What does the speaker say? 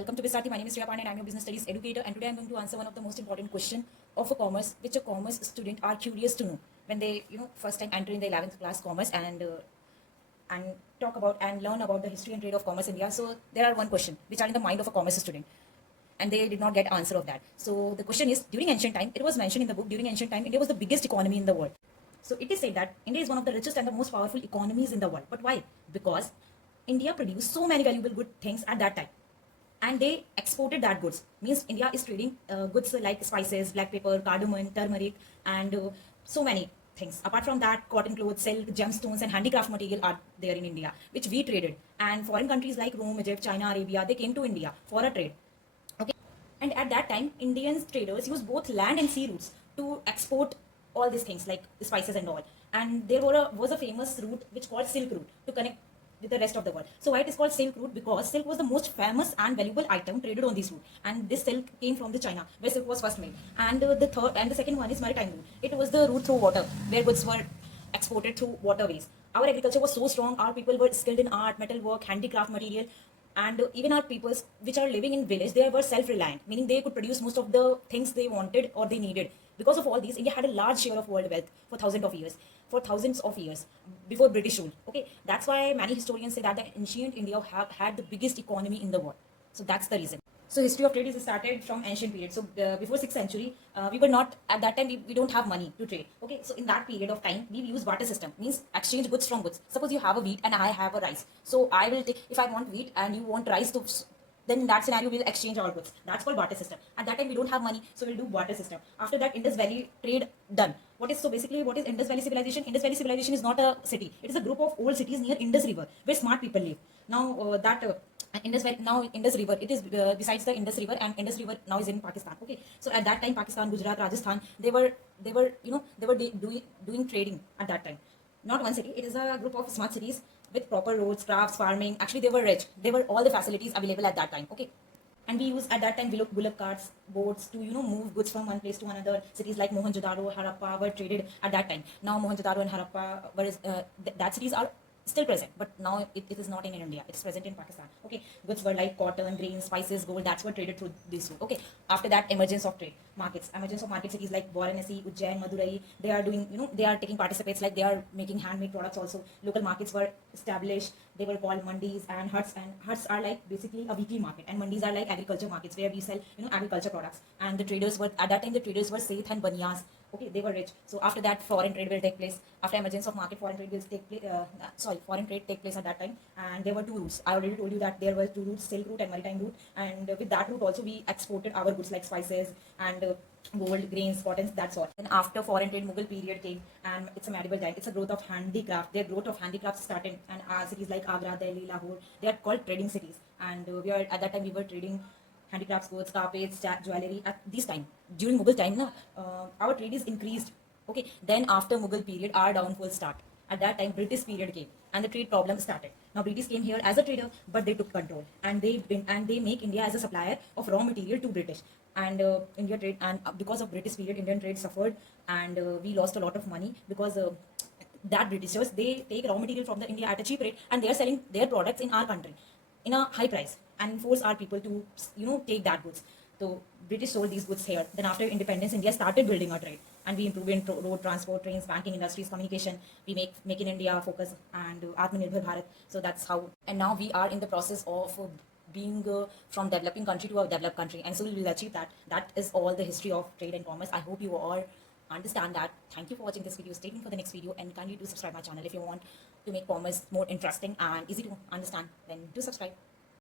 Welcome to Bisati. My name is Shreya Pandey and I'm your business studies educator. And today I'm going to answer one of the most important question of a commerce, which a commerce student are curious to know when they, first time enter in the 11th class commerce and talk about and learn about the history and trade of commerce in India. So there are one question which are in the mind of a commerce student, and they did not get answer of that. So the question is, during ancient time, it was mentioned in the book, during ancient time, India was the biggest economy in the world. So it is said that India is one of the richest and the most powerful economies in the world. But why? Because India produced so many valuable good things at that time, and they exported that goods. Means India is trading goods like spices, black pepper, cardamom, turmeric, and so many things. Apart from that, cotton clothes, silk, gemstones, and handicraft material are there in India, which we traded. And foreign countries like Rome, Egypt, China, Arabia, they came to India for a trade. Okay, and at that time, Indian traders used both land and sea routes to export all these things like spices and all. And there was a famous route which called Silk Route to connect with the rest of the world. So why it is called Silk Route? Because silk was the most famous and valuable item traded on this route, and this silk came from the China, where silk was first made. And the second one is maritime route. It was the route through water, where goods were exported through waterways. Our agriculture was so strong. Our people were skilled in art, metal work, handicraft material, and even our peoples which are living in village, they were self-reliant, meaning they could produce most of the things they wanted or they needed. Because of all these, India had a large share of world wealth for thousands of years before British rule. Okay, that's why many historians say that the ancient India have had the biggest economy in the world. So that's the reason. So history of trade is started from ancient period. So before 6th century, we were not at that time. We don't have money to trade. Okay, so in that period of time, we use barter system. Means exchange goods from goods. Suppose you have a wheat and I have a rice. So I will take, if I want wheat and you want rice, to then in that scenario we'll exchange our goods. That's called barter system. At that time we don't have money, so we'll do barter system. After that, Indus Valley trade done. What is Indus Valley civilization? Indus Valley civilization is not a city. It is a group of old cities near Indus River where smart people live. Now Indus River, it is besides the Indus River, and Indus River now is in Pakistan. Okay, so at that time Pakistan, Gujarat, Rajasthan, they were doing trading at that time. Not one city, it is a group of smart cities with proper roads, crafts, farming. Actually, they were rich. They were all the facilities available at that time. Okay, and we use at that time bullock carts, boats to move goods from one place to another. Cities like Mohenjo-daro, Harappa were traded at that time. Now Mohenjo-daro and Harappa that cities are still present, but now it is not in India. It's present in Pakistan. Okay, goods were like cotton, grains, spices, gold. That's what traded through this route. Okay, after that, emergence of trade markets. Emergence of market cities like Varanasi, Ujjain, Madurai. They are doing, they are taking participates, like they are making handmade products also. Local markets were established. They were called mandis and huts. And huts are like basically a weekly market, and mandis are like agriculture markets where we sell agriculture products. And the traders were at that time Seth and Banyas. Okay, they were rich. So after that, foreign trade will take place. After emergence of market, foreign trade will take place. Foreign trade take place at that time. And there were two routes. I already told you that there were two routes: Silk Route and Maritime Route. And with that route also, we exported our goods like spices and gold, grains, cottons. That's all. And after foreign trade, Mughal period came, and it's a medieval time. It's a growth of handicraft. Their growth of handicraft started, and cities like Agra, Delhi, Lahore, they are called trading cities. And at that time we were trading handicrafts, goods, carpets, jewelry. At this time, during Mughal time, our trade is increased. Okay, then after Mughal period, our downfall start. At that time, British period came, and the trade problem started. Now British came here as a trader, but they took control, and they make India as a supplier of raw material to British. And India trade, and because of British period, Indian trade suffered, and we lost a lot of money because. That Britishers, they take raw material from the India at a cheap rate, and they are selling their products in our country in a high price, and force our people to take that goods. So British sold these goods here. Then after independence, India started building a trade, and we improved in road transport, trains, banking, industries, communication. We make in India focus, and Atmanirbhar Bharat. So that's how. And now we are in the process of being from developing country to a developed country, and so we will achieve that. That is all the history of trade and commerce. I hope you all understand that. Thank you for watching this video. Stay tuned for the next video, and kindly do subscribe my channel if you want to make commerce more interesting and easy to understand. Then do subscribe.